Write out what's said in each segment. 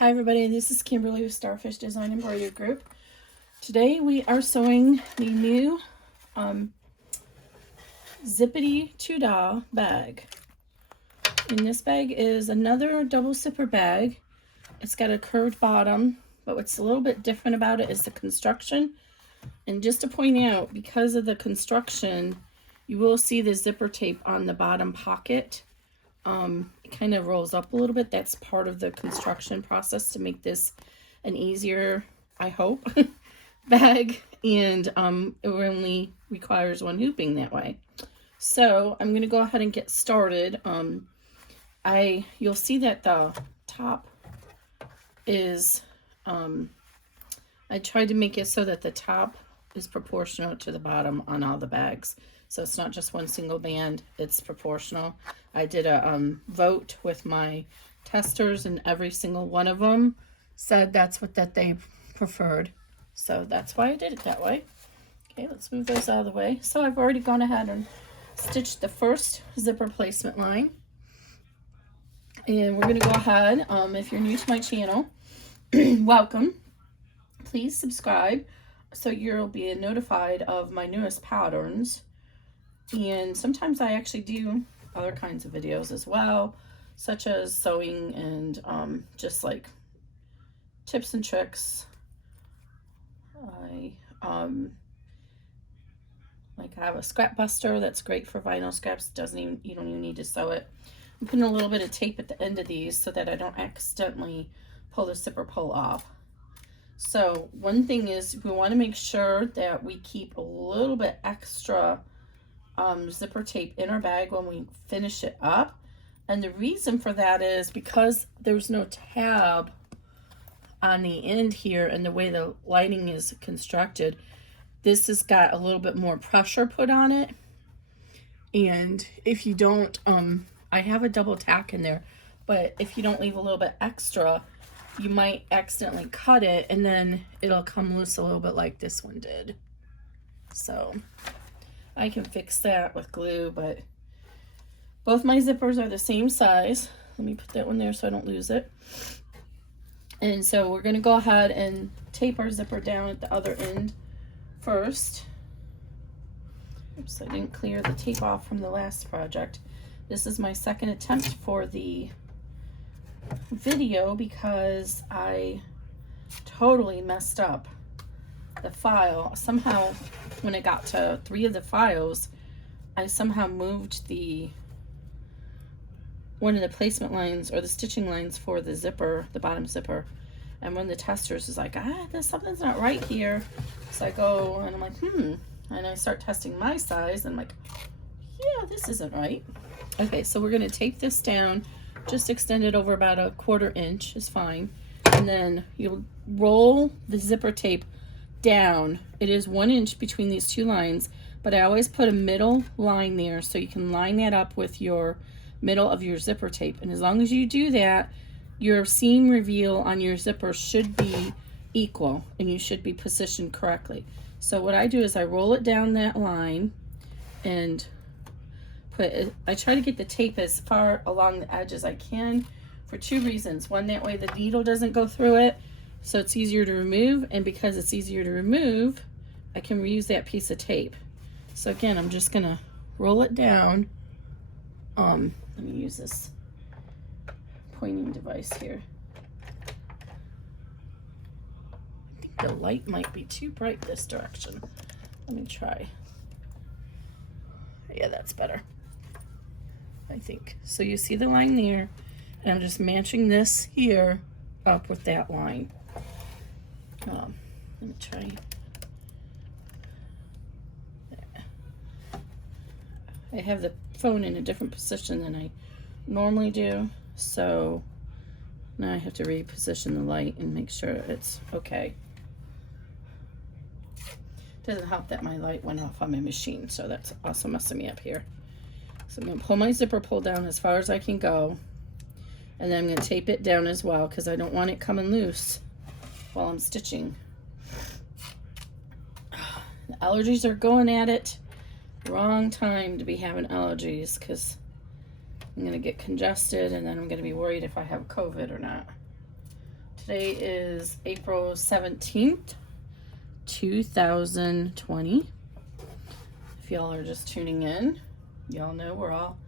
Hi everybody, this is Kimberly with Starfish Design Embroidery Group. Today we are sewing the new Zippity Two Dah bag. And this bag is another double zipper bag. It's got a curved bottom, but what's a little bit different about it is the construction. And just to point out, because of the construction, you will see the zipper tape on the bottom pocket. It kind of rolls up a little bit. That's part of the construction process to make this an easier, I hope, bag. And it only requires one hooping that way. So I'm going to go ahead and get started. You'll see that the top is, I tried to make it so that the top is proportional to the bottom on all the bags. So it's not just one single band, it's proportional. I did a vote with my testers, and every single one of them said that's what they preferred. So that's why I did it that way. Okay, let's move those out of the way. So I've already gone ahead and stitched the first zipper placement line. And we're going to go ahead, if you're new to my channel, welcome. Please subscribe so you'll be notified of my newest patterns. And sometimes I actually do other kinds of videos as well, such as sewing and just like tips and tricks. I have a scrap buster that's great for vinyl scraps. You don't even need to sew it. I'm putting a little bit of tape at the end of these so that I don't accidentally pull the zipper pull off. So one thing is we want to make sure that we keep a little bit extra zipper tape in our bag when we finish it up. And the reason for that is because there's no tab on the end here, and the way the lining is constructed, this has got a little bit more pressure put on it. And if you don't, I have a double tack in there, but if you don't leave a little bit extra, you might accidentally cut it and then it'll come loose a little bit like this one did. So I can fix that with glue, but both my zippers are the same size. Let me put that one there so I don't lose it. And so we're going to go ahead and tape our zipper down at the other end first. Oops, I didn't clear the tape off from the last project. This is my second attempt for the video because I totally messed up the file. Somehow when I got to 3 of the files, I somehow moved one of the placement lines or the stitching lines for the zipper, the bottom zipper, and one of the testers is like, something's not right here. So I go and I'm like, and I start testing my size and I'm like, yeah, this isn't right. Okay, so we're going to tape this down, just extend it over about 1/4 inch is fine, and then you'll roll the zipper tape down. It is 1 inch between these two lines, but I always put a middle line there so you can line that up with your middle of your zipper tape. And as long as you do that, your seam reveal on your zipper should be equal and you should be positioned correctly. So what I do is I roll it down that line and I try to get the tape as far along the edge as I can for 2 reasons. One, that way the needle doesn't go through it, so it's easier to remove, and because it's easier to remove, I can reuse that piece of tape. So again, I'm just gonna roll it down. Let me use this pointing device here. I think the light might be too bright this direction. Let me try. Yeah, that's better, I think. So you see the line there, and I'm just matching this here up with that line. Let me try. There. I have the phone in a different position than I normally do, so now I have to reposition the light and make sure it's okay. Doesn't help that my light went off on my machine, so that's also messing me up here. So I'm going to pull my zipper pull down as far as I can go, and then I'm going to tape it down as well because I don't want it coming loose while I'm stitching. The allergies are going at it. Wrong time to be having allergies because I'm going to get congested and then I'm going to be worried if I have COVID or not. Today is April 17th, 2020. If y'all are just tuning in, y'all know we're all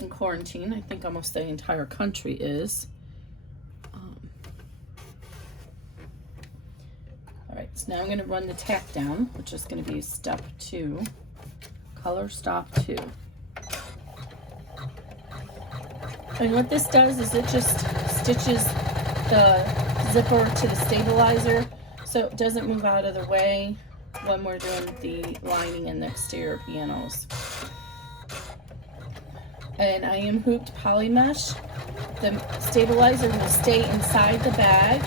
in quarantine. I think almost the entire country is. All right, so now I'm going to run the tack down, which is going to be step 2, color stop 2. And what this does is it just stitches the zipper to the stabilizer so it doesn't move out of the way when we're doing the lining and the exterior panels. And I am hooped poly mesh. The stabilizer will stay inside the bag,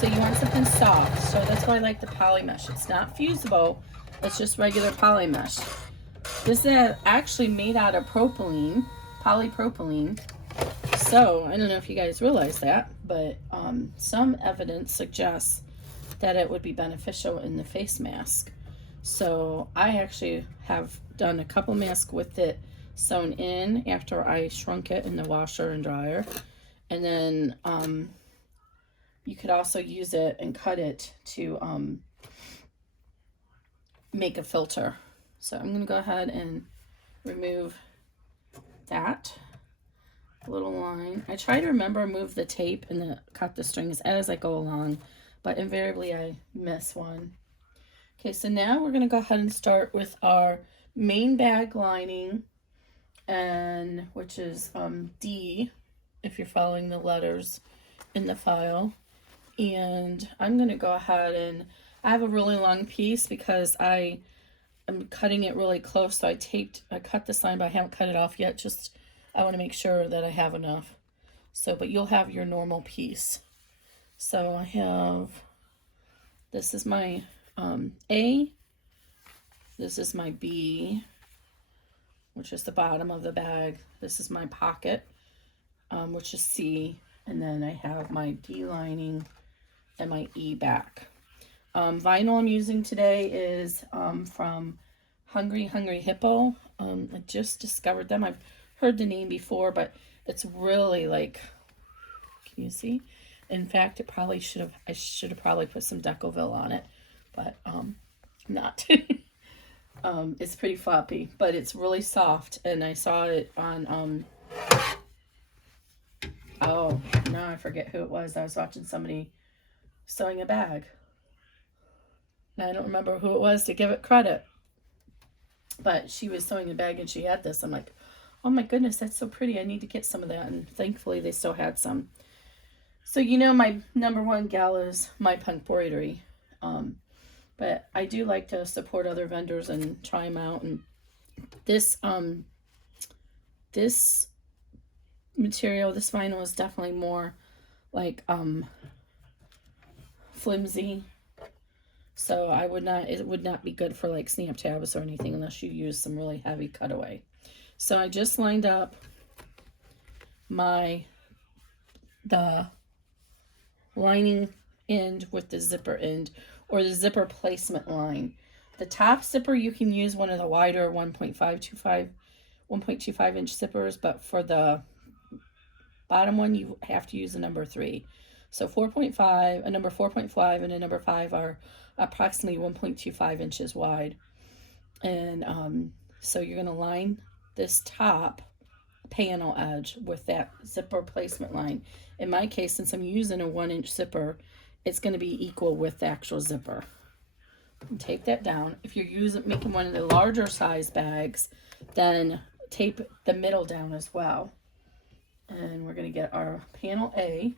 so you want something soft. So that's why I like the poly mesh. It's not fusible, it's just regular poly mesh. This is actually made out of propylene, polypropylene. So I don't know if you guys realize that, but some evidence suggests that it would be beneficial in the face mask. So I actually have done a couple masks with it sewn in after I shrunk it in the washer and dryer. And then you could also use it and cut it to make a filter. So I'm going to go ahead and remove that little line. I try to remember move the tape and cut the strings as I go along, but invariably I miss one. Okay, so now we're going to go ahead and start with our main bag lining, and which is D if you're following the letters in the file. And I'm going to go ahead and I have a really long piece because I am cutting it really close, so I cut this line, but I haven't cut it off yet. Just I want to make sure that I have enough. So, but you'll have your normal piece. So I have, this is my A, this is my B, which is the bottom of the bag. This is my pocket, which is C, and then I have my D lining and my E back. Vinyl I'm using today is from Hungry Hippo. I just discovered them. I've heard the name before, but it's really like, can you see? In fact, I should have probably put some Decovil on it, but not. It's pretty floppy, but it's really soft, and I saw it on oh, now I forget who it was. I was watching somebody sewing a bag. Now I don't remember who it was to give it credit, but she was sewing a bag and she had this. I'm like, oh my goodness, that's so pretty. I need to get some of that. And thankfully they still had some. So, you know, my #1 gal is My Punk Embroidery. But I do like to support other vendors and try them out. And this material, this vinyl is definitely more like flimsy. So it would not be good for like snap tabs or anything unless you use some really heavy cutaway. So I just lined up the lining end with the zipper end, or the zipper placement line. The top zipper, you can use one of the wider 1.25 inch zippers, but for the bottom one, you have to use a number 3. So 4.5, a number 4.5 and a number 5 are approximately 1.25 inches wide. And so you're going to line this top panel edge with that zipper placement line. In my case, since I'm using a 1-inch zipper, it's going to be equal with the actual zipper. Tape that down. If you're making one of the larger size bags, then tape the middle down as well. And we're going to get our panel A,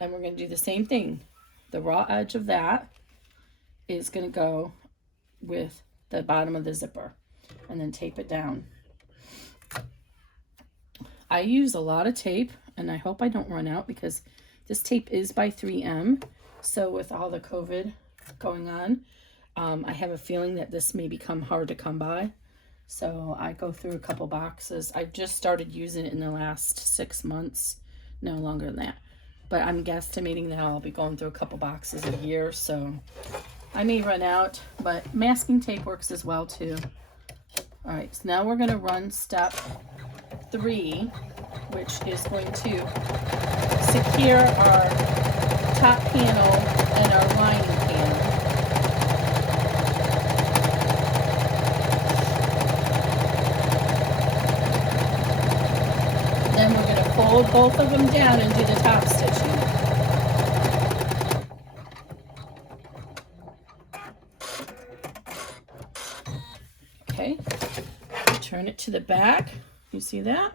and we're going to do the same thing. The raw edge of that is going to go with the bottom of the zipper, and then tape it down. I use a lot of tape, and I hope I don't run out because this tape is by 3M. So with all the COVID going on, I have a feeling that this may become hard to come by. So I go through a couple boxes. I've just started using it in the last 6 months, no longer than that. But I'm guesstimating that I'll be going through a couple boxes a year, so I may run out, but masking tape works as well too. All right, so now we're going to run step 3, which is going to secure our top both of them down and do the top stitching. Okay, turn it to the back. You see that?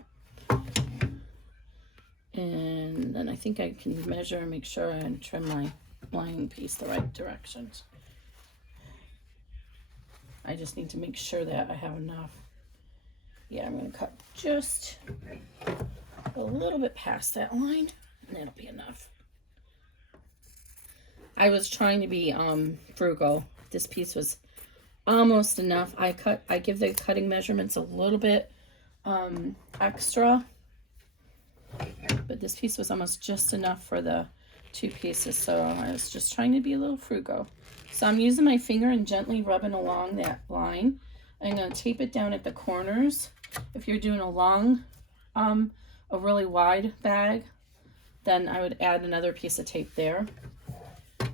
And then I think I can measure and make sure and trim my lining piece the right directions. I just need to make sure that I have enough. Yeah, I'm going to cut just a little bit past that line, and that'll be enough. I was trying to be frugal. This piece was almost enough. I give the cutting measurements a little bit extra, but this piece was almost just enough for the two pieces, so I was just trying to be a little frugal. So I'm using my finger and gently rubbing along that line. I'm going to tape it down at the corners. If you're doing a long, a really wide bag, then I would add another piece of tape there.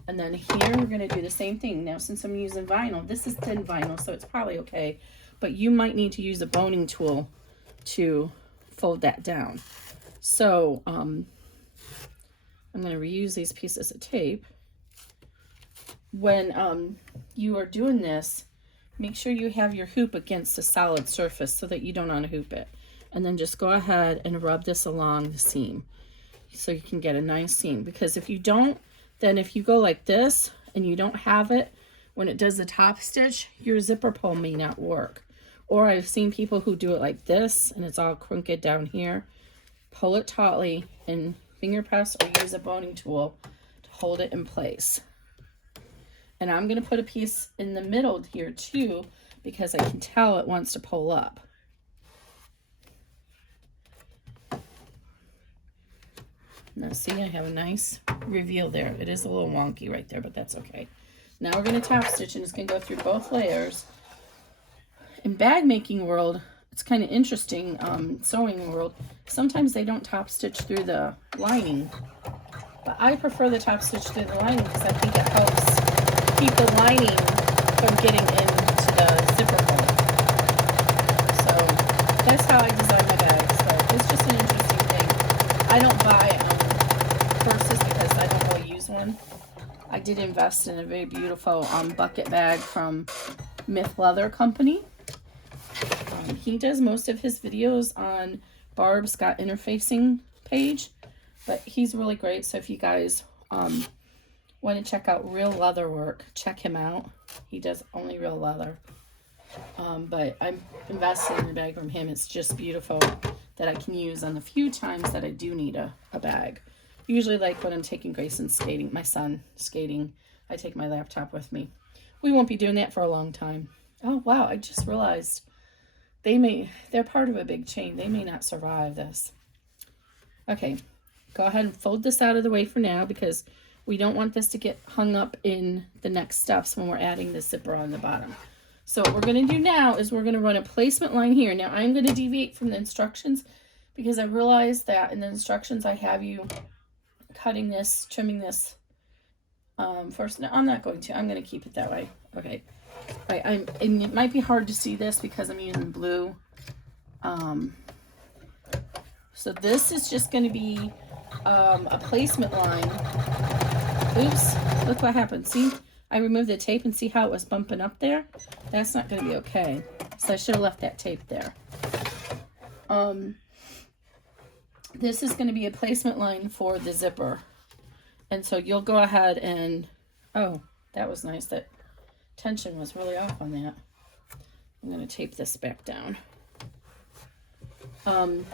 And then here we're going to do the same thing. Now, since I'm using vinyl, this is thin vinyl, so it's probably okay, but you might need to use a boning tool to fold that down. So I'm going to reuse these pieces of tape. When you are doing this, make sure you have your hoop against a solid surface so that you don't unhoop it. And then just go ahead and rub this along the seam so you can get a nice seam. Because if you don't, then if you go like this and you don't have it, when it does the top stitch, your zipper pull may not work. Or I've seen people who do it like this and it's all crooked down here. Pull it tautly and finger press or use a boning tool to hold it in place. And I'm going to put a piece in the middle here too, because I can tell it wants to pull up. Now see, I have a nice reveal there. It is a little wonky right there, but that's okay. Now we're going to top stitch, and it's going to go through both layers. In bag making world, it's kind of interesting, sewing world, sometimes they don't top stitch through the lining. But I prefer the top stitch through the lining because I think it helps keep the lining from getting into the zipper hole. So that's how I design my bag. So it's just an interesting thing. I don't buy purses because I don't really use one. I did invest in a very beautiful bucket bag from Myth Leather Company. He does most of his videos on Barb's Got Interfacing page, but he's really great. So if you guys want to check out real leather work, check him out. He does only real leather. But I'm invested in a bag from him. It's just beautiful that I can use on the few times that I do need a bag. Usually like when I'm taking Grayson skating, my son skating, I take my laptop with me. We won't be doing that for a long time. Oh wow, I just realized they're part of a big chain. They may not survive this. Okay, go ahead and fold this out of the way for now because we don't want this to get hung up in the next steps when we're adding the zipper on the bottom. So what we're going to do now is we're going to run a placement line here. Now I'm going to deviate from the instructions because I realized that in the instructions I have you cutting this, trimming this first. No, I'm not going to. I'm going to keep it that way. Okay. Right, and it might be hard to see this because I'm using blue. So this is just going to be a placement line. Oops, look what happened. See, I removed the tape and see how it was bumping up there? That's not going to be okay. So I should have left that tape there. This is going to be a placement line for the zipper. And so you'll go ahead and, oh, that was nice. That tension was really off on that. I'm going to tape this back down.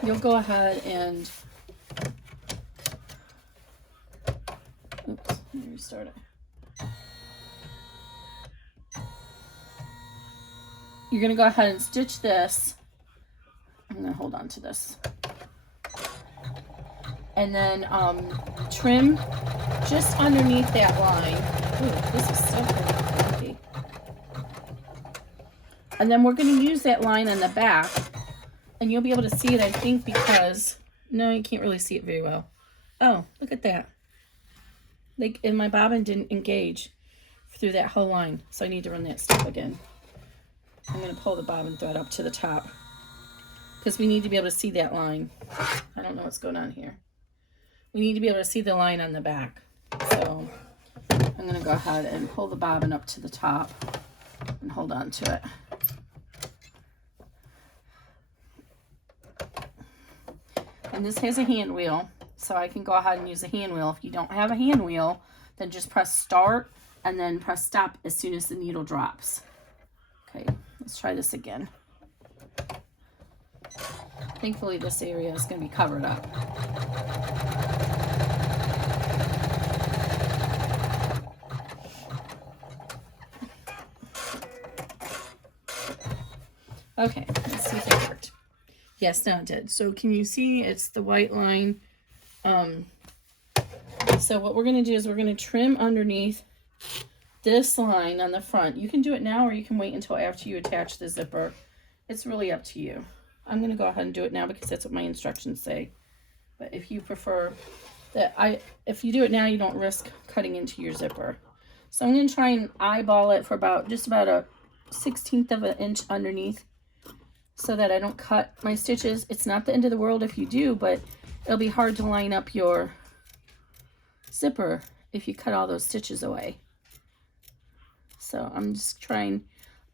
You'll go ahead and, oops, let me restart it. You're going to go ahead and stitch this. I'm going to hold on to this. And then trim just underneath that line. Ooh, this is so funky. And then we're going to use that line on the back. And you'll be able to see it, I think, because... No, you can't really see it very well. Oh, look at that. Like, and my bobbin didn't engage through that whole line. So I need to run that step again. I'm going to pull the bobbin thread up to the top. Because we need to be able to see that line. I don't know what's going on here. we need to be able to see the line on the back. So I'm going to go ahead and pull the bobbin up to the top and hold on to it. And this has a hand wheel, so I can go ahead and use a hand wheel. If you don't have a hand wheel, then just press start and then press stop as soon as the needle drops. Okay, let's try this again. Thankfully, this area is going to be covered up. Okay, let's see if it worked. Yes, now it did. So can you see it's the white line? So what we're going to do is we're going to trim underneath this line on the front. You can do it now or you can wait until after you attach the zipper. It's really up to you. I'm going to go ahead and do it now because that's what my instructions say. But if you prefer that, if you do it now, you don't risk cutting into your zipper. So I'm going to try and eyeball it for just about a 1/16 of an inch underneath so that I don't cut my stitches. It's not the end of the world if you do, but it'll be hard to line up your zipper if you cut all those stitches away. So I'm just trying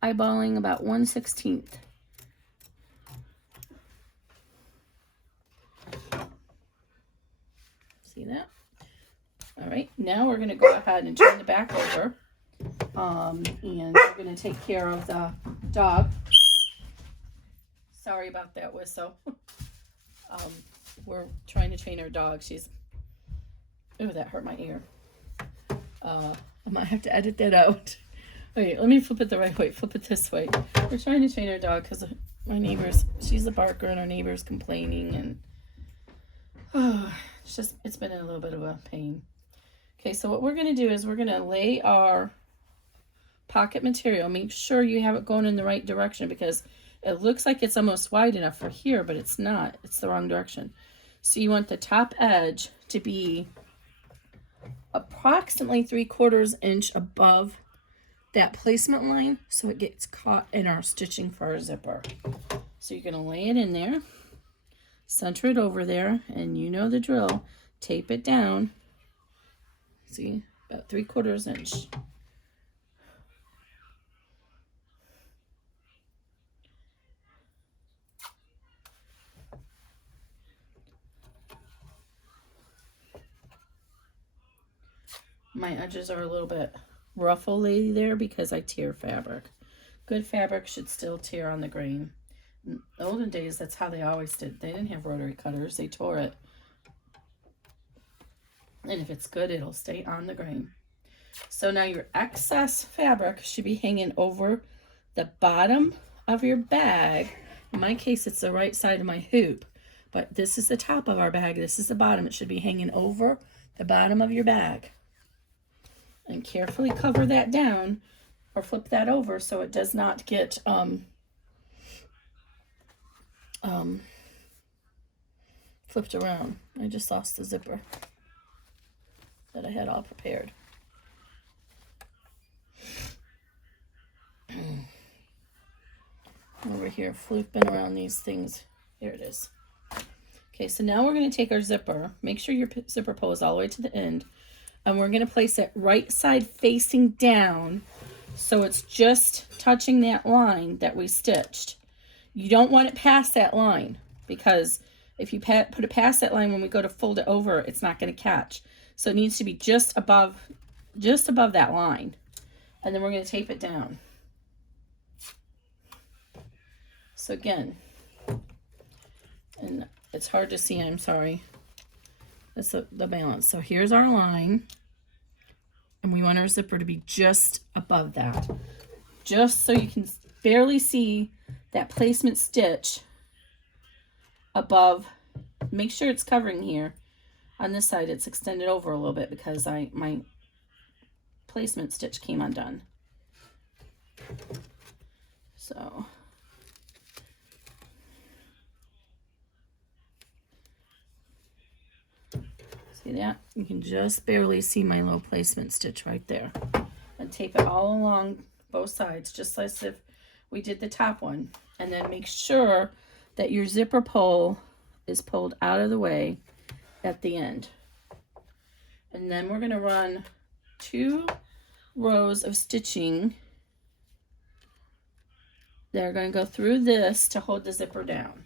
eyeballing about 1/16. See that? All right, now we're going to go ahead and turn the back over, and we're going to take care of the dog. Sorry about that whistle. We're trying to train our dog. She's, oh, that hurt my ear. I might have to edit that out. Okay, let me flip it the right way. Flip it this way. We're trying to train our dog because my neighbors, she's a barker and our neighbor's complaining, and it's been a little bit of a pain. Okay, so what we're going to do is we're going to lay our pocket material. Make sure you have it going in the right direction because it looks like it's almost wide enough for here, but it's not. It's the wrong direction. So you want the top edge to be approximately 3/4 inch above that placement line so it gets caught in our stitching for our zipper. So you're going to lay it in there, center it over there, and you know the drill. Tape it down. See, about 3/4 inch. My edges are a little bit ruffly there because I tear fabric. Good fabric should still tear on the grain. In the olden days, that's how they always did. They didn't have rotary cutters. They tore it. And if it's good, it'll stay on the grain. So now your excess fabric should be hanging over the bottom of your bag. In my case, it's the right side of my hoop. But this is the top of our bag. This is the bottom. It should be hanging over the bottom of your bag. And carefully cover that down or flip that over so it does not get flipped around. I just lost the zipper that I had all prepared. Over here, flooping around these things. Here it is. Okay, so now we're going to take our zipper. Make sure your zipper pull is all the way to the end. And we're going to place it right side facing down so it's just touching that line that we stitched. You don't want it past that line because if you put it past that line when we go to fold it over, it's not going to catch. So it needs to be just above that line. And then we're going to tape it down. So again, and it's hard to see, I'm sorry. That's the balance. So here's our line. And we want our zipper to be just above that. Just so you can barely see that placement stitch above. Make sure it's covering here. On this side, it's extended over a little bit because my placement stitch came undone. So see that? You can just barely see my low placement stitch right there. And tape it all along both sides, just as if we did the top one. And then make sure that your zipper pull is pulled out of the way at the end. And then we're going to run 2 rows of stitching that are going to go through this to hold the zipper down.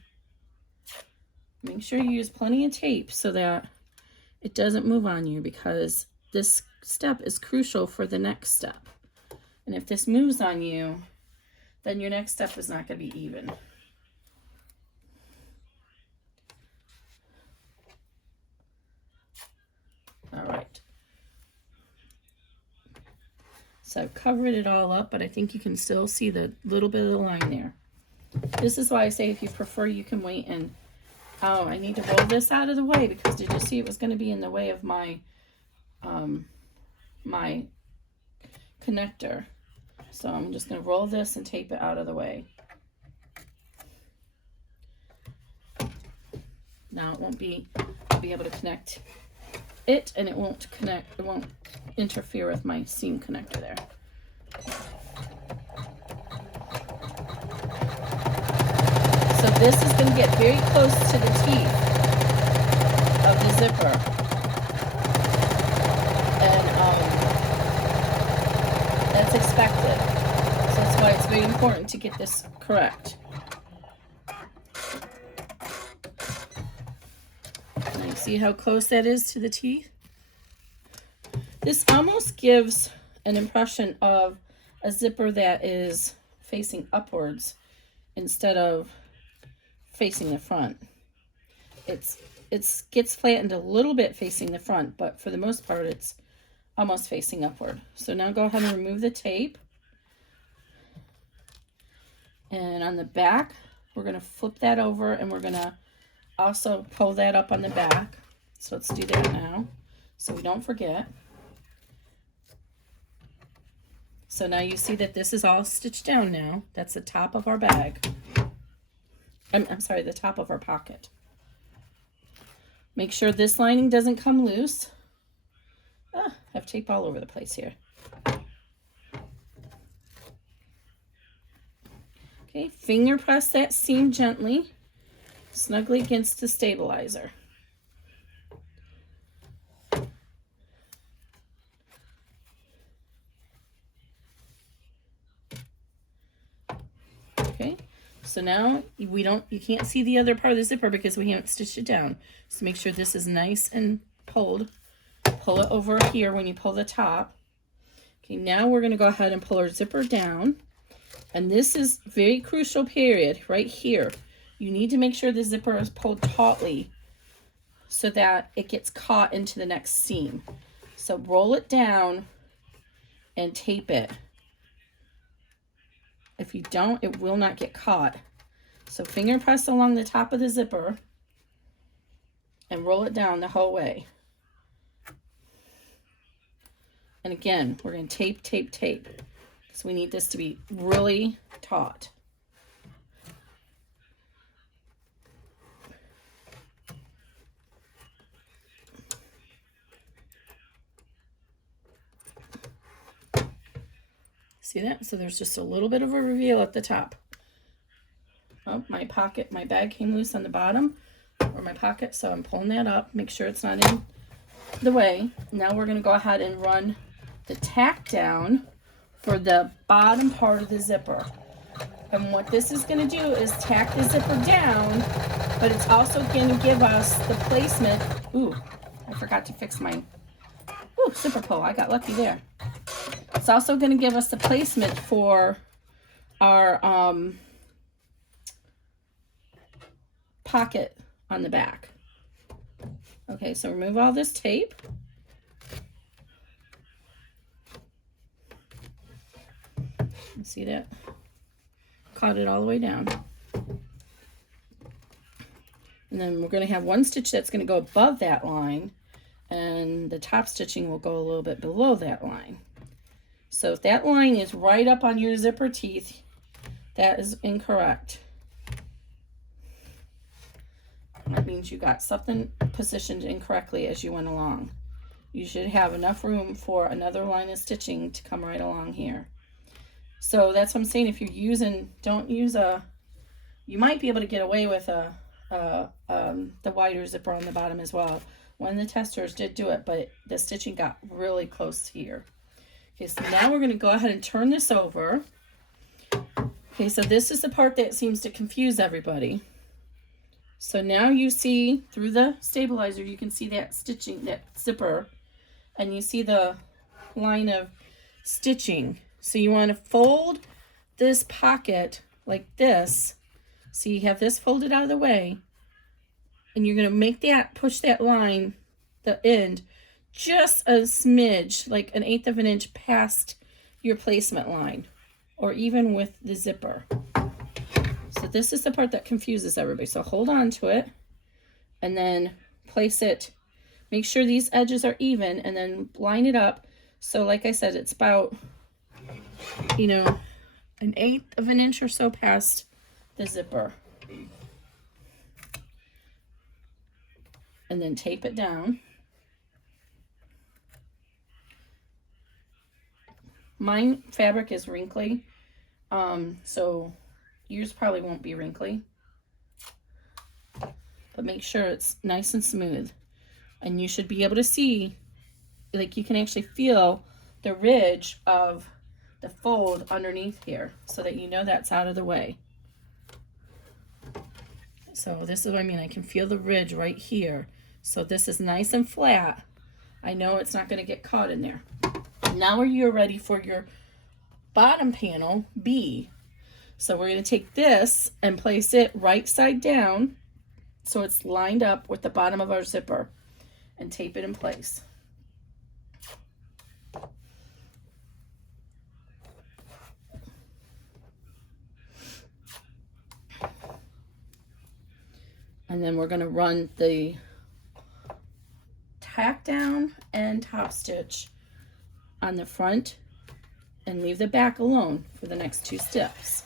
Make sure you use plenty of tape so that it doesn't move on you, because this step is crucial for the next step. And if this moves on you, then your next step is not going to be even. All right. So I've covered it all up, but I think you can still see the little bit of the line there. This is why I say if you prefer, you can wait and, oh, I need to roll this out of the way, because did you see it was going to be in the way of my, my connector. So I'm just going to roll this and tape it out of the way. Now it won't be, I'll be able to connect it, and it won't interfere with my seam connector there. So this is going to get very close to the teeth of the zipper, and that's expected. So that's why it's very important to get this correct. Now you see how close that is to the teeth? This almost gives an impression of a zipper that is facing upwards instead of facing the front. It gets flattened a little bit facing the front, but for the most part it's almost facing upward. So now go ahead and remove the tape. And on the back, we're going to flip that over, and we're going to also pull that up on the back. So let's do that now, so we don't forget. So now you see that this is all stitched down now. That's the top of our bag. I'm sorry, the top of our pocket. Make sure this lining doesn't come loose. I have tape all over the place here. Okay, finger press that seam gently, snugly against the stabilizer. Okay, so now you can't see the other part of the zipper because we haven't stitched it down. So make sure this is nice and pulled. Pull it over here when you pull the top. Okay, now we're going to go ahead and pull our zipper down. And this is very crucial period right here. You need to make sure the zipper is pulled tautly so that it gets caught into the next seam. So roll it down and tape it. If you don't, it will not get caught. So finger press along the top of the zipper and roll it down the whole way. And again, we're going to tape, tape, tape, because we need this to be really taut. See that? So there's just a little bit of a reveal at the top. Oh, my bag came loose on the bottom, or my pocket, so I'm pulling that up. Make sure it's not in the way. Now we're going to go ahead and run the tack down for the bottom part of the zipper. And what this is going to do is tack the zipper down, but it's also going to give us the placement. Ooh, I forgot to fix my zipper pull. I got lucky there. It's also going to give us the placement for our pocket on the back. Okay, so remove all this tape. See that? Caught it all the way down. And then we're going to have one stitch that's going to go above that line, and the top stitching will go a little bit below that line. So if that line is right up on your zipper teeth, that is incorrect. That means you got something positioned incorrectly as you went along. You should have enough room for another line of stitching to come right along here. So that's what I'm saying. If you're using, don't use you might be able to get away with the wider zipper on the bottom as well. One of the testers did do it, but the stitching got really close here. Okay, so now we're going to go ahead and turn this over. Okay, so this is the part that seems to confuse everybody. So now you see through the stabilizer, you can see that stitching, that zipper, and you see the line of stitching. So you want to fold this pocket like this. So you have this folded out of the way, and you're going to make that, push that line, the end, just a smidge, like 1/8 of an inch past your placement line, or even with the zipper. So this is the part that confuses everybody. So hold on to it and then place it, make sure these edges are even, and then line it up. So like I said, it's about, you know, 1/8 of an inch or so past the zipper. And then tape it down. Mine fabric is wrinkly, so yours probably won't be wrinkly. But make sure it's nice and smooth. And you should be able to see, like you can actually feel the ridge of the fold underneath here, so that you know that's out of the way. So this is what I mean, I can feel the ridge right here. So this is nice and flat. I know it's not going to get caught in there. Now you're ready for your bottom panel, B. So we're going to take this and place it right side down so it's lined up with the bottom of our zipper, and tape it in place. And then we're going to run the tack down and top stitch on the front and leave the back alone for the next 2 steps.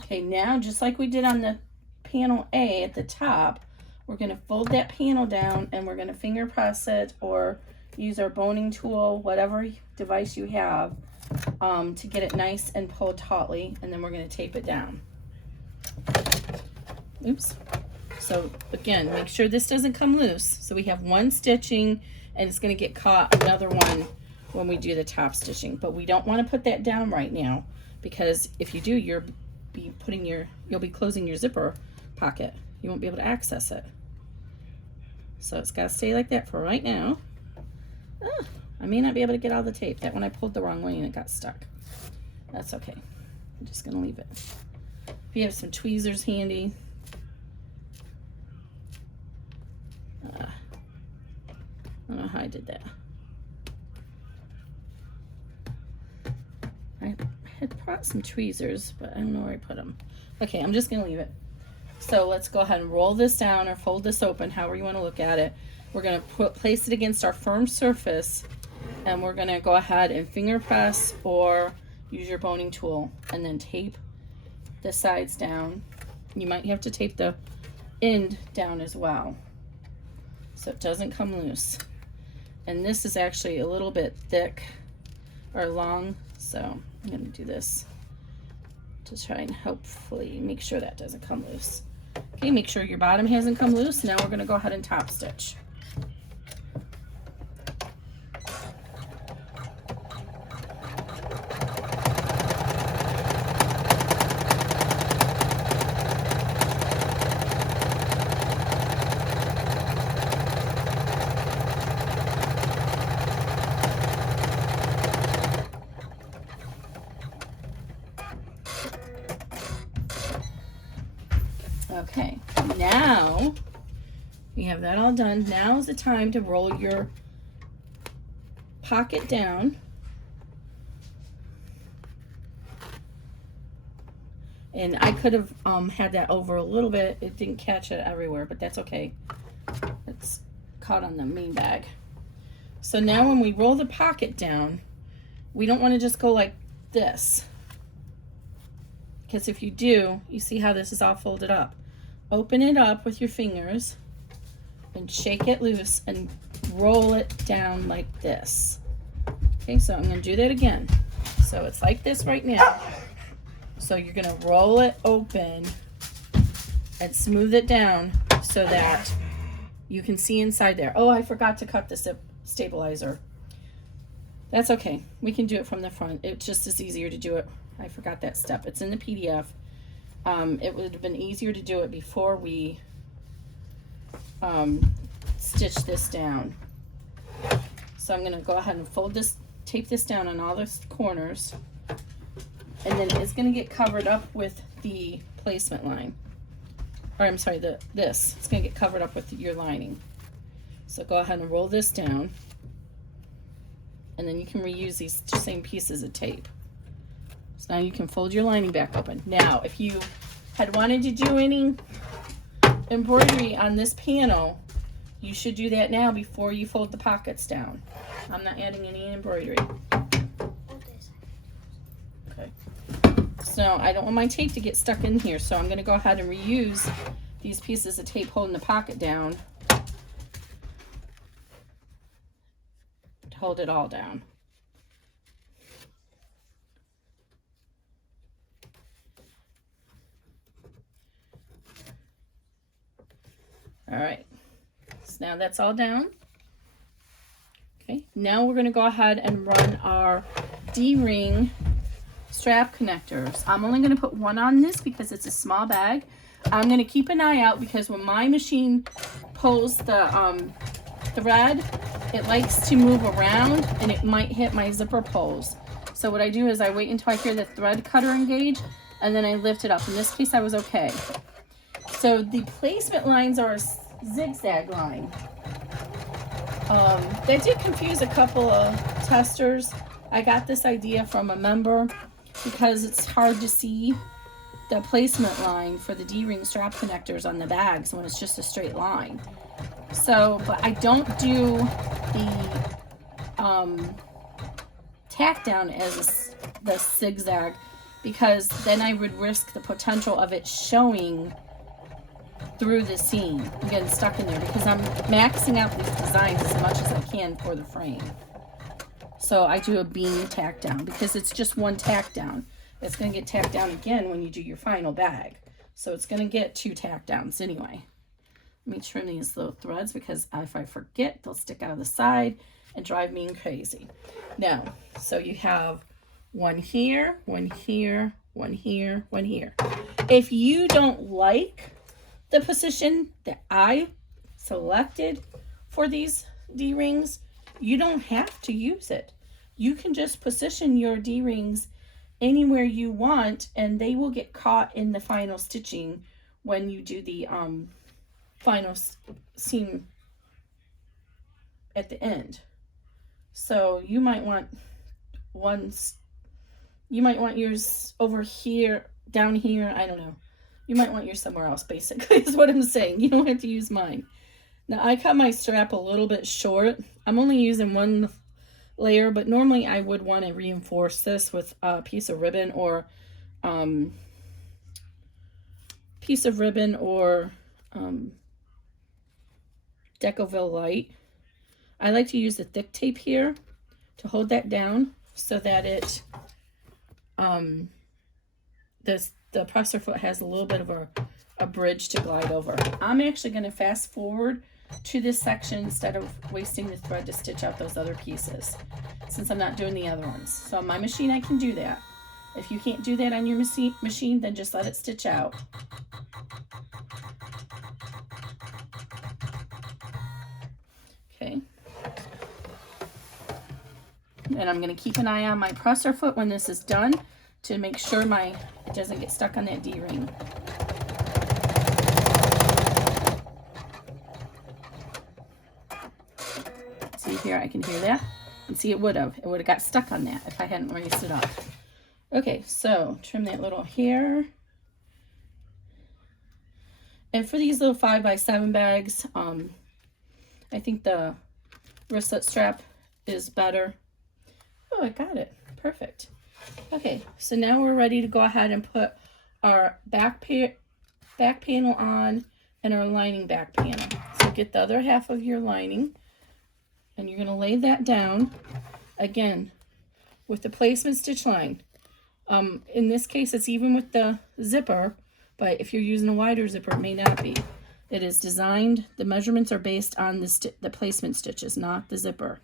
Okay, now just like we did on the panel A at the top, we're going to fold that panel down and we're going to finger press it or use our boning tool, whatever device you have, to get it nice and pulled tautly, and then we're going to tape it down. Oops. So again, make sure this doesn't come loose. So we have one stitching and it's going to get caught another one when we do the top stitching, but we don't want to put that down right now, because if you do, you'll be closing your zipper pocket. You won't be able to access it. So it's got to stay like that for right now. I may not be able to get all the tape. That one I pulled the wrong way and it got stuck. That's okay. I'm just going to leave it. If you have some tweezers handy. I don't know how I did that. I had brought some tweezers, but I don't know where I put them. Okay, I'm just going to leave it. So let's go ahead and roll this down or fold this open, however you want to look at it. We're going to place it against our firm surface, and we're going to go ahead and finger press or use your boning tool, and then tape the sides down. You might have to tape the end down as well, so it doesn't come loose. And this is actually a little bit thick or long, so I'm going to do this to try and hopefully make sure that doesn't come loose. Okay, make sure your bottom hasn't come loose. Now we're going to go ahead and top stitch. Okay, now you have that all done. Now is the time to roll your pocket down. And I could have had that over a little bit. It didn't catch it everywhere, but that's okay. It's caught on the main bag. So now when we roll the pocket down, we don't want to just go like this. Because if you do, you see how this is all folded up. open it up with your fingers and shake it loose and roll it down like this. Okay, so I'm going to do that again. So it's like this right now. So you're going to roll it open and smooth it down so that you can see inside there. Oh, I forgot to cut the zip stabilizer. That's okay. We can do it from the front. It's just as easier to do it. I forgot that step. It's in the PDF. It would have been easier to do it before we stitch this down. So I'm going to go ahead and fold this, tape this down on all the corners, and then it's going to get covered up with the placement line. Or I'm sorry, this. It's going to get covered up with your lining. So go ahead and roll this down, and then you can reuse these same pieces of tape. So now you can fold your lining back open. Now, if you had wanted to do any embroidery on this panel, you should do that now before you fold the pockets down. I'm not adding any embroidery. Okay. So I don't want my tape to get stuck in here, so I'm going to go ahead and reuse these pieces of tape holding the pocket down to hold it all down. All right, so now that's all down. Okay, now we're going to go ahead and run our D-ring strap connectors. I'm only going to put one on this because it's a small bag. I'm going to keep an eye out because when my machine pulls the thread, it likes to move around and it might hit my zipper pulls. So what I do is I wait until I hear the thread cutter engage and then I lift it up. In this case, I was okay. So the placement lines are a zigzag line. That did confuse a couple of testers. I got this idea from a member because it's hard to see the placement line for the D-ring strap connectors on the bags when it's just a straight line. So, but I don't do the tack down as the zigzag because then I would risk the potential of it showing through the seam and getting stuck in there because I'm maxing out these designs as much as I can for the frame. So I do a beam tack down because it's just one tack down. It's going to get tacked down again when you do your final bag. So it's going to get 2 tack downs anyway. Let me trim these little threads because if I forget, they'll stick out of the side and drive me crazy. Now, so you have one here, one here, one here, one here. If you don't like the position that I selected for these D-rings, you don't have to use it. You can just position your D-rings anywhere you want and they will get caught in the final stitching when you do the final seam at the end. So you might want yours over here, down here, I don't know. You might want yours somewhere else, basically, is what I'm saying. You don't have to use mine. Now, I cut my strap a little bit short. I'm only using one layer, but normally I would want to reinforce this with a piece of ribbon or Decoville Light. I like to use the thick tape here to hold that down so that it the presser foot has a little bit of a bridge to glide over. I'm actually going to fast forward to this section instead of wasting the thread to stitch out those other pieces since I'm not doing the other ones. So on my machine I can do that. If you can't do that on your machine, then just let it stitch out. Okay. And I'm going to keep an eye on my presser foot when this is done to make sure it doesn't get stuck on that D-ring. See here, I can hear that. And see, it would have got stuck on that if I hadn't raised it up. Okay, so trim that little hair. And for these little 5x7 bags, I think the wristlet strap is better. Oh, I got it. Perfect. Okay, so now we're ready to go ahead and put our back back panel on and our lining back panel. So get the other half of your lining and you're going to lay that down again with the placement stitch line. In this case, it's even with the zipper, but if you're using a wider zipper, it may not be. It is designed, the measurements are based on the placement stitches, not the zipper.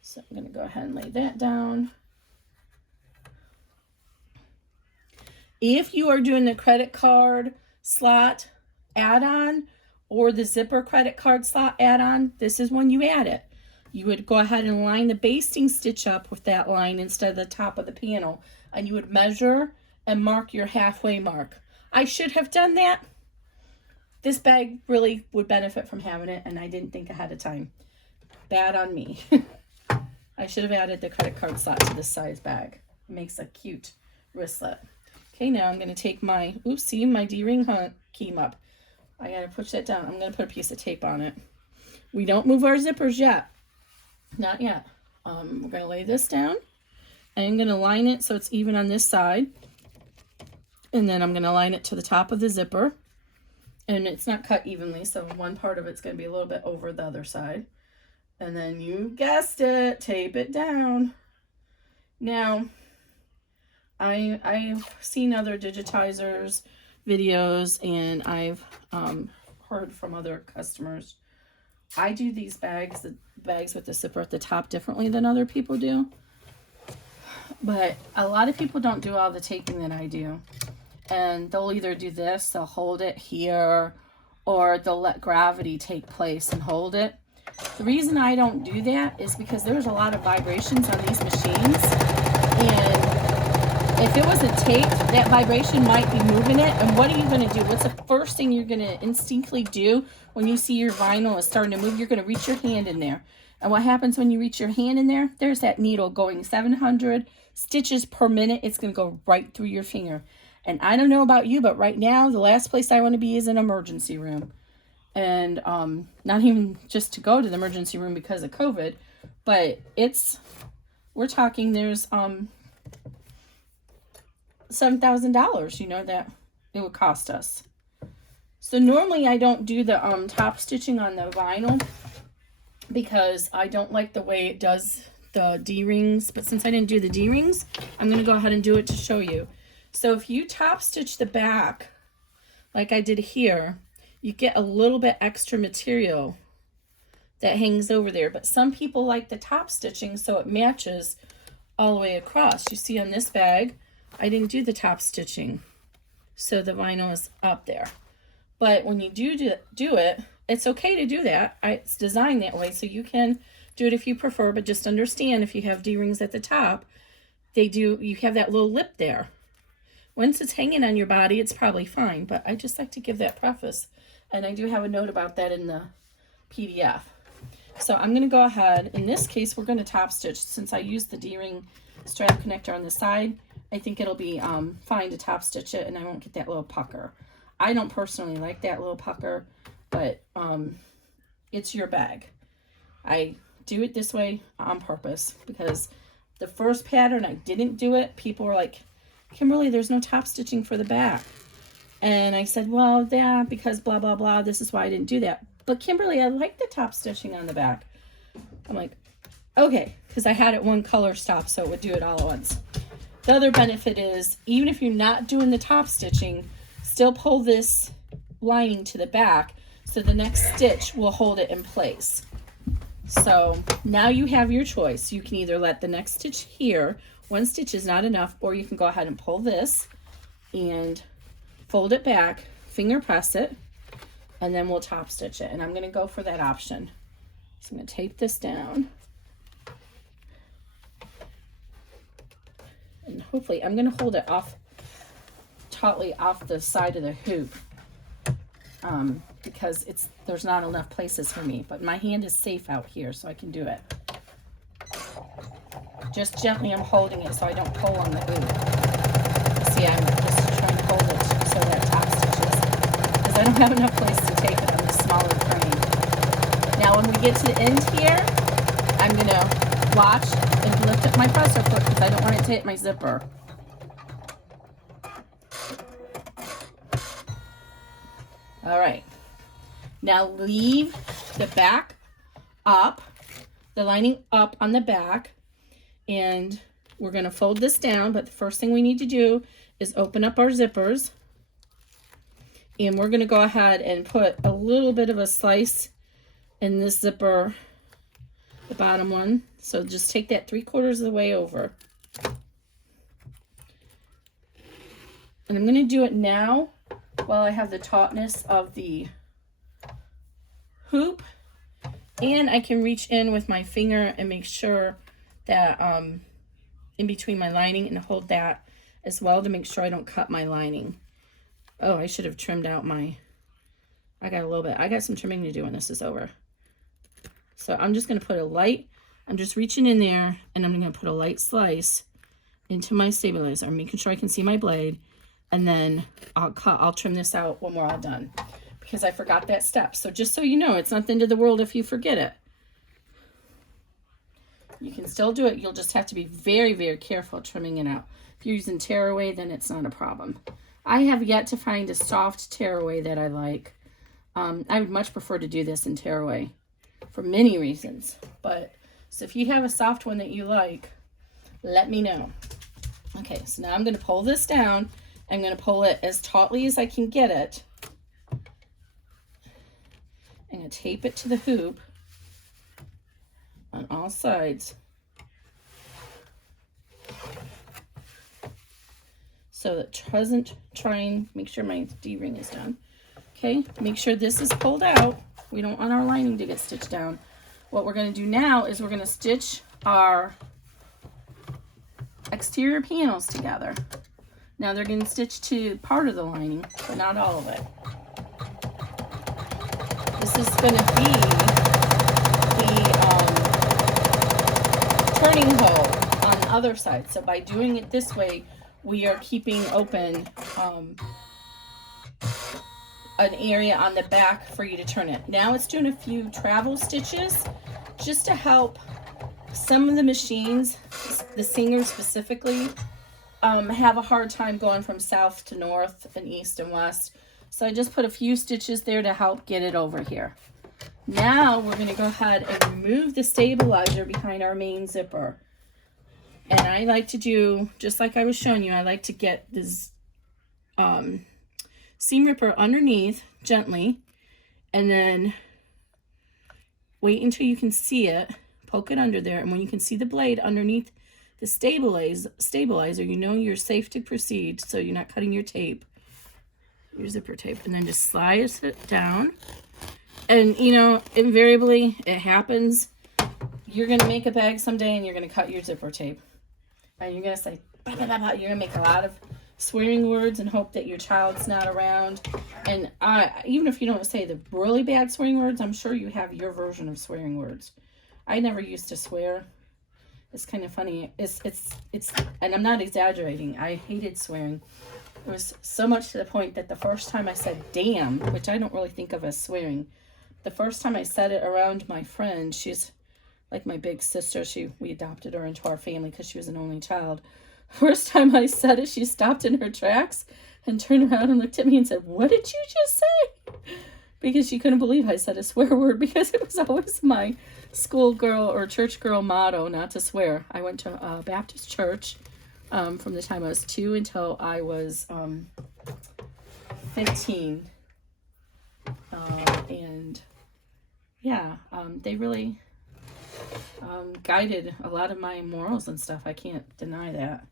So I'm going to go ahead and lay that down. If you are doing the credit card slot add-on or the zipper credit card slot add-on, this is when you add it. You would go ahead and line the basting stitch up with that line instead of the top of the panel, and you would measure and mark your halfway mark. I should have done that. This bag really would benefit from having it, and I didn't think ahead of time. Bad on me. I should have added the credit card slot to this size bag. It makes a cute wristlet. Okay, now I'm going to take my, oopsie, my D-ring came up. I got to push that down. I'm going to put a piece of tape on it. We don't move our zippers yet. Not yet. We're going to lay this down. And I'm going to line it so it's even on this side. And then I'm going to line it to the top of the zipper. And it's not cut evenly, so one part of it's going to be a little bit over the other side. And then you guessed it, tape it down. Now, I've seen other digitizers videos, and I've heard from other customers. I do these bags, the bags with the zipper at the top, differently than other people do. But a lot of people don't do all the taping that I do. And they'll either do this, they'll hold it here, or they'll let gravity take place and hold it. The reason I don't do that is because there's a lot of vibrations on these machines, and if it wasn't taped, that vibration might be moving it. And what are you going to do? What's the first thing you're going to instinctively do when you see your vinyl is starting to move? You're going to reach your hand in there. And what happens when you reach your hand in there? There's that needle going 700 stitches per minute. It's going to go right through your finger. And I don't know about you, but right now, the last place I want to be is an emergency room. And not even just to go to the emergency room because of COVID, but we're talking there's $7,000, you know, that it would cost us. So normally I don't do the top stitching on the vinyl because I don't like the way it does the D-rings. But since I didn't do the D-rings, I'm going to go ahead and do it to show you. So if you top stitch the back like I did here, you get a little bit extra material that hangs over there. But some people like the top stitching so it matches all the way across. You see on this bag, I didn't do the top stitching, so the vinyl is up there. But when you do it, it's okay to do that. It's designed that way, so you can do it if you prefer, but just understand if you have D-rings at the top, you have that little lip there. Once it's hanging on your body, it's probably fine, but I just like to give that preface. And I do have a note about that in the PDF. So I'm going to go ahead. In this case, we're going to top stitch. Since I used the D-ring strap connector on the side, I think it'll be fine to top stitch it, and I won't get that little pucker. I don't personally like that little pucker, but it's your bag. I do it this way on purpose because the first pattern I didn't do it. People were like, Kimberly, there's no top stitching for the back. And I said, well, yeah, because blah, blah, blah. This is why I didn't do that. But Kimberly, I like the top stitching on the back. I'm like, okay, because I had it one color stop, so it would do it all at once. The other benefit is, even if you're not doing the top stitching, still pull this lining to the back so the next stitch will hold it in place. So now you have your choice. You can either let the next stitch here, one stitch is not enough, or you can go ahead and pull this and fold it back, finger press it, and then we'll top stitch it. And I'm going to go for that option. So I'm going to tape this down. And hopefully I'm going to hold it off, tautly off the side of the hoop because there's not enough places for me. But my hand is safe out here, so I can do it. Just gently I'm holding it so I don't pull on the hoop. See, I'm just trying to hold it so that top stitches, because I don't have enough place to tape it on this smaller frame. Now when we get to the end here, I'm going to watch and lift up my presser foot because I don't want it to hit my zipper. All right. Now leave the back up, the lining up on the back, and we're going to fold this down, but the first thing we need to do is open up our zippers, and we're going to go ahead and put a little bit of a slice in this zipper, the bottom one. So just take that 3/4 of the way over. And I'm going to do it now while I have the tautness of the hoop, and I can reach in with my finger and make sure that in between my lining, and hold that as well to make sure I don't cut my lining. Oh, I should have trimmed out my, I got some trimming to do when this is over. So I'm just going to put a light, I'm just reaching in there, and I'm going to put a light slice into my stabilizer. I'm making sure I can see my blade, and then I'll trim this out when we're all done, because I forgot that step. So just so you know, it's not the end of the world if you forget it. You can still do it. You'll just have to be very, very careful trimming it out. If you're using tearaway, then it's not a problem. I have yet to find a soft tearaway that I like. I would much prefer to do this in tearaway for many reasons. But so if you have a soft one that you like, let me know. Okay, so now I'm going to pull this down. I'm going to pull it as tautly as I can get it. I'm going to tape it to the hoop on all sides. So that doesn't try and make sure my D-ring is done. Okay, make sure this is pulled out. We don't want our lining to get stitched down. What we're going to do now is we're going to stitch our exterior panels together. Now they're going to stitch to part of the lining, but not all of it. This is going to be the turning hole on the other side. So by doing it this way, we are keeping open an area on the back for you to turn it. Now it's doing a few travel stitches just to help some of the machines, the Singer specifically, have a hard time going from south to north and east and west. So I just put a few stitches there to help get it over here. Now we're going to go ahead and remove the stabilizer behind our main zipper. And I like to do, just like I was showing you, I like to get this seam ripper underneath gently, and then wait until you can see it, poke it under there, and when you can see the blade underneath the stabilizer, you know you're safe to proceed, so you're not cutting your tape, your zipper tape, and then just slide it down. And you know, invariably it happens. You're going to make a bag someday and you're going to cut your zipper tape. And you're going to say, bah, bah, bah, bah. You're going to make a lot of swearing words and hope that your child's not around. And even if you don't say the really bad swearing words, I'm sure you have your version of swearing words. I never used to swear. It's kind of funny. It's and I'm not exaggerating. I hated swearing. It was so much to the point that the first time I said damn, which I don't really think of as swearing, the first time I said it around my friend, she's like my big sister, we adopted her into our family because she was an only child. First time I said it, she stopped in her tracks and turned around and looked at me and said, "What did you just say?" Because she couldn't believe I said a swear word, because it was always my schoolgirl or church girl motto not to swear. I went to a Baptist church from the time I was 2 until I was 15. And yeah, they really guided a lot of my morals and stuff. I can't deny that.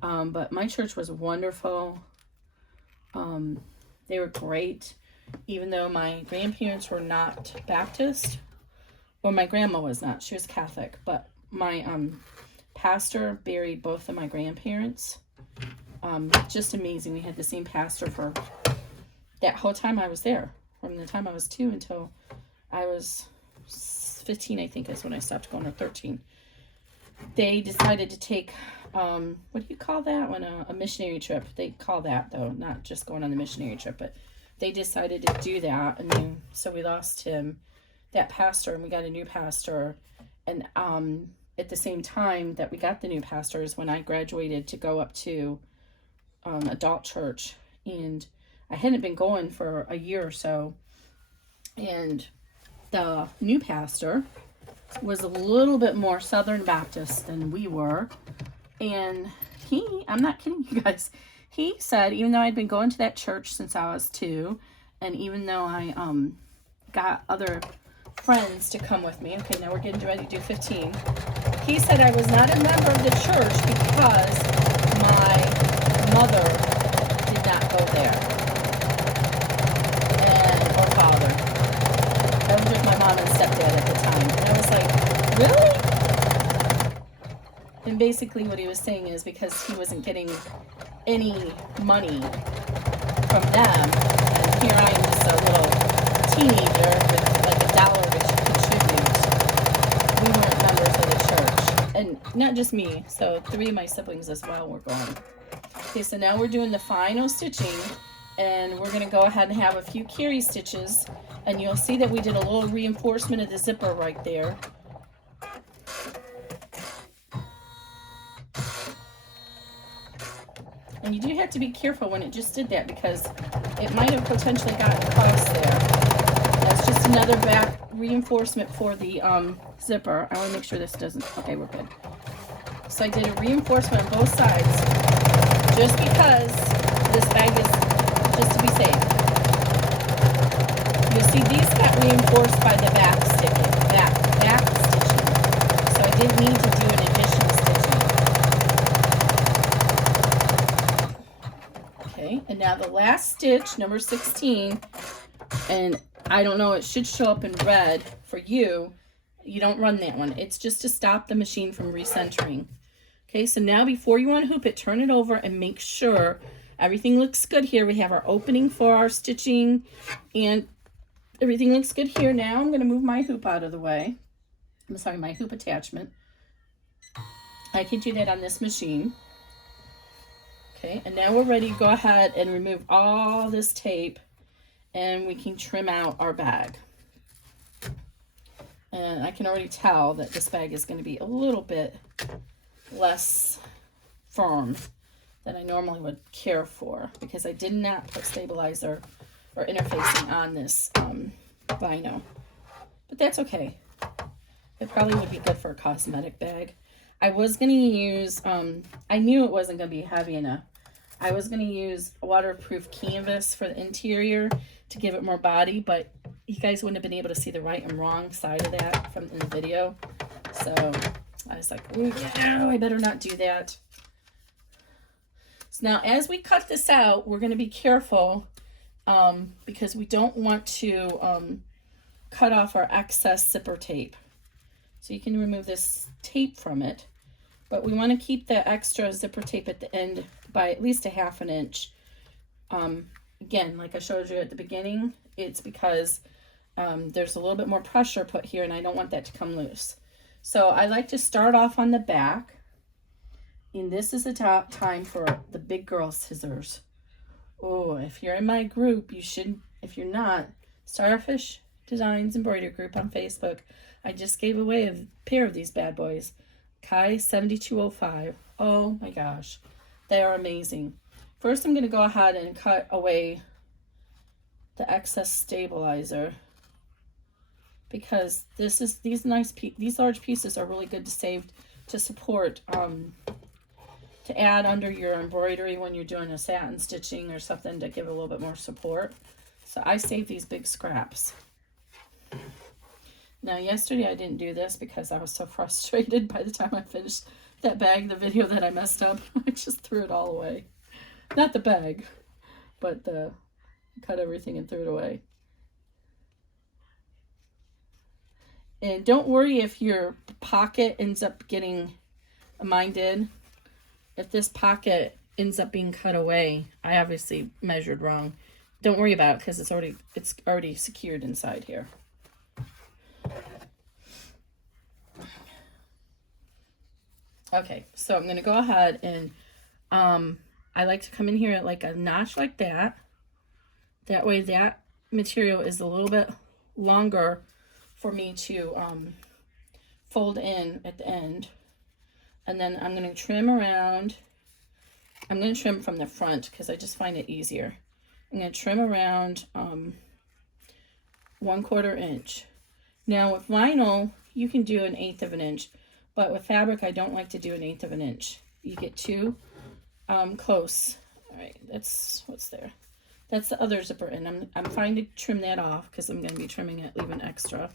But my church was wonderful. They were great, even though my grandparents were not Baptist. Well, my grandma was not. She was Catholic. But my pastor buried both of my grandparents. Just amazing. We had the same pastor for that whole time I was there. From the time I was 2 until I was 15, I think is when I stopped going, or 13. They decided to take, what do you call that? When a missionary trip. They call that, though, not just going on the missionary trip, but they decided to do that. And then, so we lost him, that pastor, and we got a new pastor. And at the same time that we got the new pastor is when I graduated to go up to adult church. And I hadn't been going for a year or so, and the new pastor was a little bit more Southern Baptist than we were, and I'm not kidding you guys, he said, even though I'd been going to that church since I was 2, and even though I got other friends to come with me, okay, now we're getting ready to do 15, he said I was not a member of the church because my mother did not go there, or father. I was with my mom and stepdad at the time, and I was like, really? And basically what he was saying is because he wasn't getting any money from them, and here I am just a little teenager with like $1 to contribute, we weren't members of the church. And not just me, so 3 of my siblings as well were going. Okay, so now we're doing the final stitching, and we're going to go ahead and have a few carry stitches, and you'll see that we did a little reinforcement of the zipper right there. And you do have to be careful when it just did that, because it might have potentially gotten across there. That's just another back reinforcement for the zipper. I want to make sure this doesn't, okay, we're good. So I did a reinforcement on both sides, just because this bag is, just to be safe. You'll see these got reinforced by the back stitching, back stitching. So I didn't need to do an additional stitching. Okay, and now the last stitch, number 16, and I don't know, it should show up in red for you. You don't run that one. It's just to stop the machine from recentering. Okay, so now before you unhoop it, turn it over and make sure everything looks good here. We have our opening for our stitching and everything looks good here. Now I'm going to move my hoop out of the way. I'm sorry, my hoop attachment. I can do that on this machine. Okay, and now we're ready to go ahead and remove all this tape, and we can trim out our bag. And I can already tell that this bag is going to be a little bit less firm than I normally would care for, because I did not put stabilizer or interfacing on this vinyl. But that's okay. It probably would be good for a cosmetic bag. I was going to use, I knew it wasn't going to be heavy enough. I was going to use a waterproof canvas for the interior to give it more body, but you guys wouldn't have been able to see the right and wrong side of that from in the video. So I was like, ooh, no, I better not do that. So now as we cut this out, we're going to be careful because we don't want to cut off our excess zipper tape. So you can remove this tape from it, but we want to keep the extra zipper tape at the end by at least a ½ inch. Again, like I showed you at the beginning, it's because there's a little bit more pressure put here and I don't want that to come loose. So I like to start off on the back, and this is the time for the big girl scissors. Oh, if you're in my group, you should, if you're not, Starfish Designs Embroidery group on Facebook, I just gave away a pair of these bad boys, Kai 7205. Oh my gosh, they are amazing. First, I'm going to go ahead and cut away the excess stabilizer, because these large pieces are really good to save, to support, to add under your embroidery when you're doing a satin stitching or something, to give it a little bit more support. So I save these big scraps. Now yesterday I didn't do this because I was so frustrated by the time I finished that bag, the video, that I messed up. I just threw it all away. Not the bag, but cut everything and threw it away. And don't worry if your pocket ends up getting, mine did, if this pocket ends up being cut away, I obviously measured wrong. Don't worry about it because it's already secured inside here. Okay, so I'm going to go ahead and I like to come in here at like a notch like that. That way that material is a little bit longer for me to fold in at the end. And then I'm going to trim around. I'm going to trim from the front because I just find it easier. I'm going to trim around 1/4 inch. Now with vinyl, you can do 1/8 of an inch, but with fabric, I don't like to do 1/8 of an inch. You get too close. All right, that's what's there. That's the other zipper, and I'm fine to trim that off because I'm going to be trimming it, leaving extra.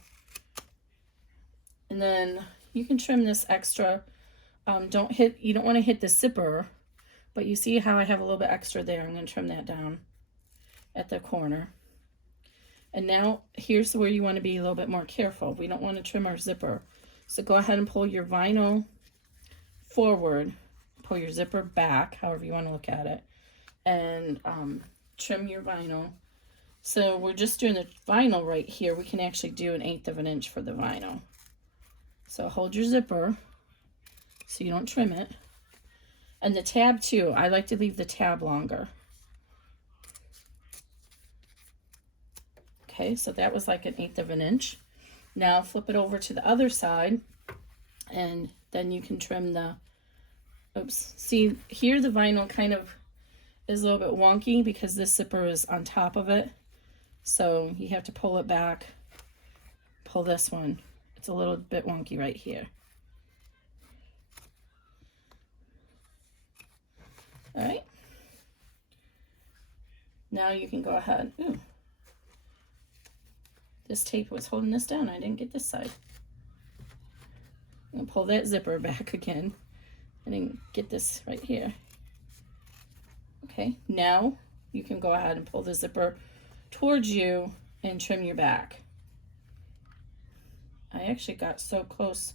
And then you can trim this extra. You don't want to hit the zipper, but you see how I have a little bit extra there. I'm going to trim that down at the corner. And now here's where you want to be a little bit more careful. We don't want to trim our zipper. So go ahead and pull your vinyl forward, pull your zipper back, however you want to look at it, and trim your vinyl. So we're just doing the vinyl right here. We can actually do 1/8 of an inch for the vinyl. So hold your zipper so you don't trim it. And the tab too, I like to leave the tab longer. Okay, so that was like 1/8 of an inch. Now flip it over to the other side, and then you can trim the, oops, see here the vinyl kind of is a little bit wonky because this zipper is on top of it. So you have to pull it back, pull this one. It's a little bit wonky right here. All right. Now you can go ahead. Ooh. This tape was holding this down. I didn't get this side. I'm gonna pull that zipper back again. I didn't get this right here. Okay, now you can go ahead and pull the zipper towards you and trim your back. I actually got so close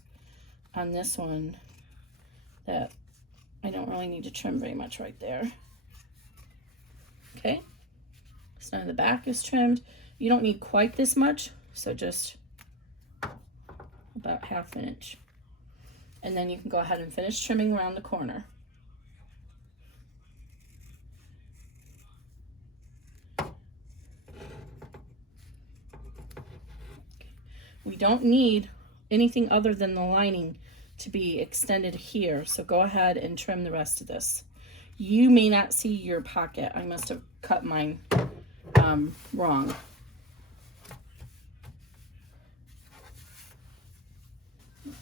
on this one that I don't really need to trim very much right there. Okay, so now the back is trimmed. You don't need quite this much, so just about 1/2 inch. And then you can go ahead and finish trimming around the corner. We don't need anything other than the lining to be extended here, so go ahead and trim the rest of this. You may not see your pocket. I must have cut mine wrong.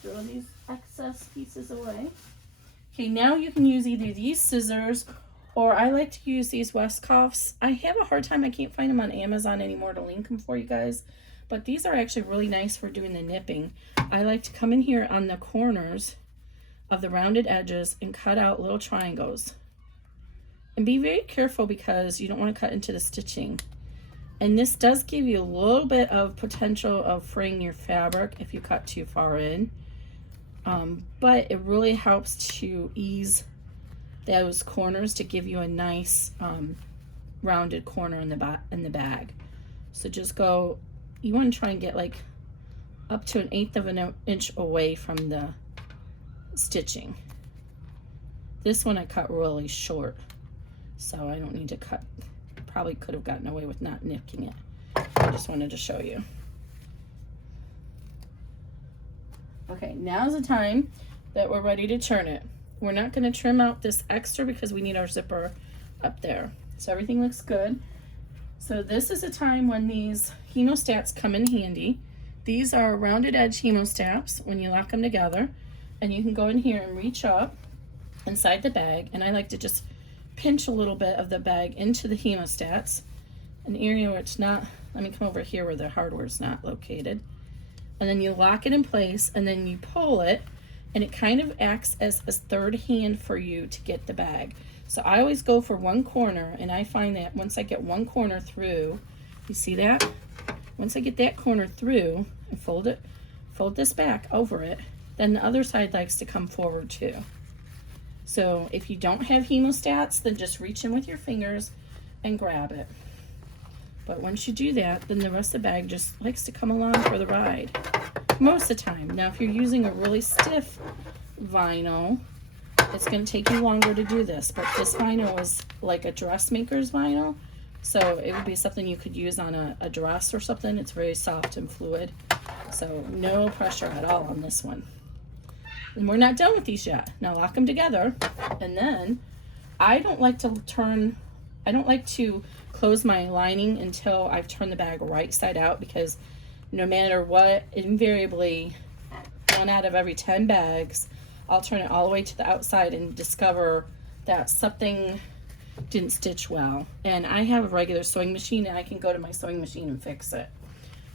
Throw these excess pieces away. Okay, now you can use either these scissors, or I like to use these Westcoffs. I have a hard time, I can't find them on Amazon anymore to link them for you guys, but these are actually really nice for doing the nipping. I like to come in here on the corners of the rounded edges and cut out little triangles. And be very careful because you don't want to cut into the stitching. And this does give you a little bit of potential of fraying your fabric if you cut too far in. But it really helps to ease those corners to give you a nice rounded corner in the bag. So just go, you want to try and get like up to 1/8 of an inch away from the stitching. This one I cut really short, so I don't need to cut. Probably could have gotten away with not nicking it. I just wanted to show you. Okay, now's the time that we're ready to turn it. We're not going to trim out this extra because we need our zipper up there. So everything looks good. So this is a time when these hemostats come in handy. These are rounded edge hemostats when you lock them together, and you can go in here and reach up inside the bag, and I like to just pinch a little bit of the bag into the hemostats, an area where it's not, let me come over here where the hardware's not located, and then you lock it in place, and then you pull it, and it kind of acts as a third hand for you to get the bag. So I always go for one corner, and I find that once I get one corner through, you see that? Once I get that corner through and fold this back over it, then the other side likes to come forward too. So if you don't have hemostats, then just reach in with your fingers and grab it. But once you do that, then the rest of the bag just likes to come along for the ride most of the time. Now, if you're using a really stiff vinyl, it's going to take you longer to do this, but this vinyl is like a dressmaker's vinyl, so it would be something you could use on a dress or something. It's very soft and fluid, so no pressure at all on this one. And we're not done with these yet. Now lock them together, and then I don't like to turn I don't like to close my lining until I've turned the bag right side out, because no matter what, invariably 1 out of every 10 bags, I'll turn it all the way to the outside and discover that something didn't stitch well. And I have a regular sewing machine, and I can go to my sewing machine and fix it.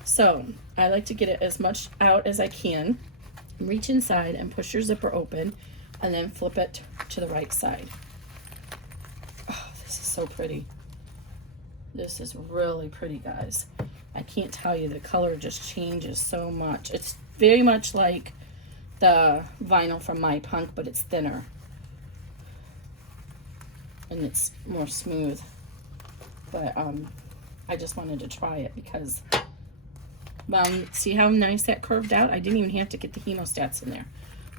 So I like to get it as much out as I can. Reach inside and push your zipper open, and then flip it to the right side. Oh, this is so pretty. This is really pretty, guys. I can't tell you, the color just changes so much. It's very much like the vinyl from My Punk, but it's thinner. And it's more smooth. But I just wanted to try it because, see how nice that curved out? I didn't even have to get the hemostats in there.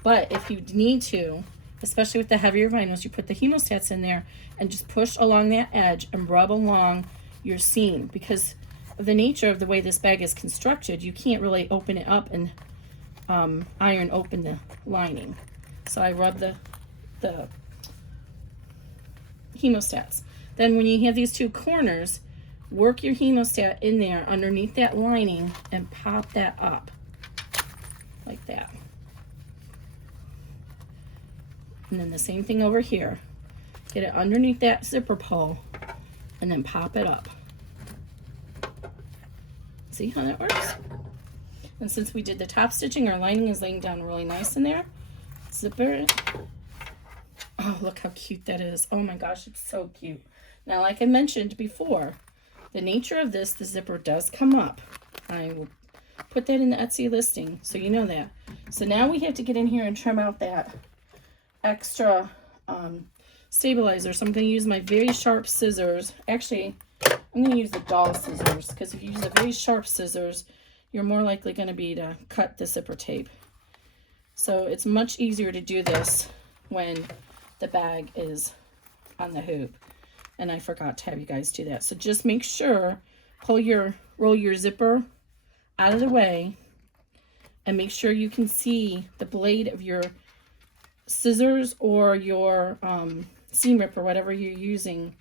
But if you need to, especially with the heavier vinyls, you put the hemostats in there and just push along that edge and rub along your seam. Because of the nature of the way this bag is constructed, you can't really open it up and iron open the lining. So I rub the hemostats. Then when you have these two corners, work your hemostat in there underneath that lining and pop that up like that. And then the same thing over here. Get it underneath that zipper pull and then pop it up. See how that works? And since we did the top stitching, our lining is laying down really nice in there. Zipper it. Oh, look how cute that is. Oh my gosh, it's so cute. Now, like I mentioned before, the nature of this, the zipper does come up. I will put that in the Etsy listing, so you know that. So now we have to get in here and trim out that extra stabilizer. So I'm going to use my very sharp scissors. Actually, I'm going to use the doll scissors, because if you use the very sharp scissors, you're more likely going to be to cut the zipper tape. So it's much easier to do this when the bag is on the hoop. And I forgot to have you guys do that. So just make sure, roll your zipper out of the way, and make sure you can see the blade of your scissors or your seam ripper, whatever you're using,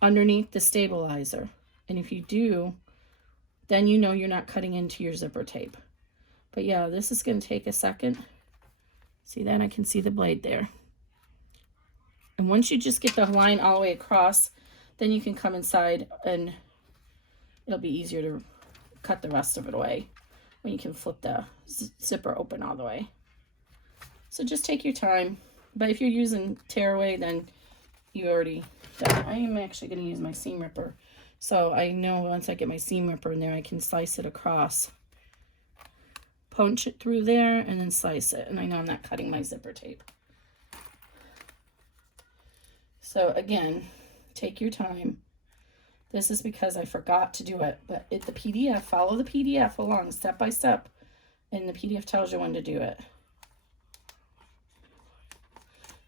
underneath the stabilizer. And if you do, then you know you're not cutting into your zipper tape. But yeah, this is going to take a second. See that? I can see the blade there. And once you just get the line all the way across, then you can come inside and it'll be easier to cut the rest of it away when you can flip the zipper open all the way. So just take your time. But if you're using tearaway, then you already done it. I am actually going to use my seam ripper. So I know once I get my seam ripper in there, I can slice it across. Punch it through there and then slice it. And I know I'm not cutting my zipper tape. So again, take your time. This is because I forgot to do it. But the PDF, follow the PDF along step by step. And the PDF tells you when to do it.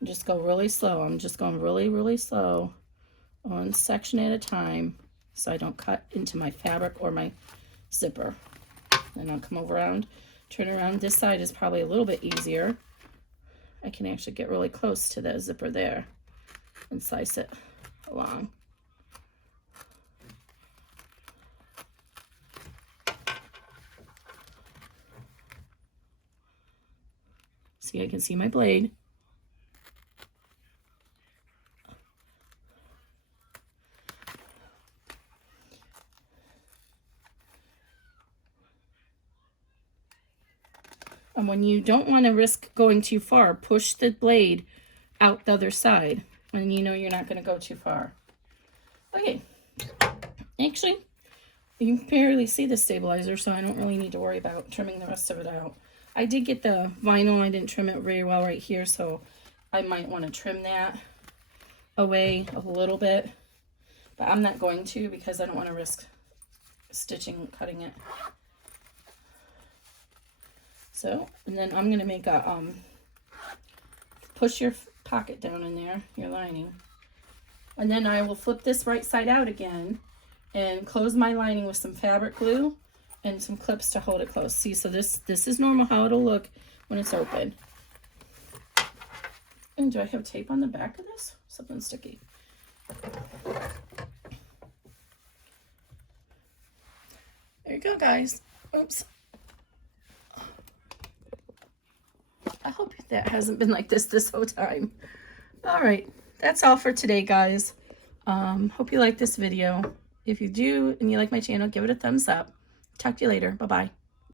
Just go really slow. I'm just going really, really slow. One section at a time, so I don't cut into my fabric or my zipper. Then I'll come over around, turn around. This side is probably a little bit easier. I can actually get really close to the zipper there and slice it along. See, I can see my blade. And when you don't want to risk going too far, push the blade out the other side, and you know you're not going to go too far. Okay, actually, you can barely see the stabilizer, so I don't really need to worry about trimming the rest of it out. I did get the vinyl. I didn't trim it very well right here, so I might want to trim that away a little bit, but I'm not going to because I don't want to risk stitching, cutting it. So, and then I'm going to make a, push your pocket down in there, your lining. And then I will flip this right side out again and close my lining with some fabric glue and some clips to hold it close. See, so this is normal how it'll look when it's open. And do I have tape on the back of this? Something sticky. There you go, guys. Oops. I hope that hasn't been like this whole time. All right, that's all for today, guys. Hope you like this video. If you do and you like my channel, give it a thumbs up. Talk to you later. Bye-bye.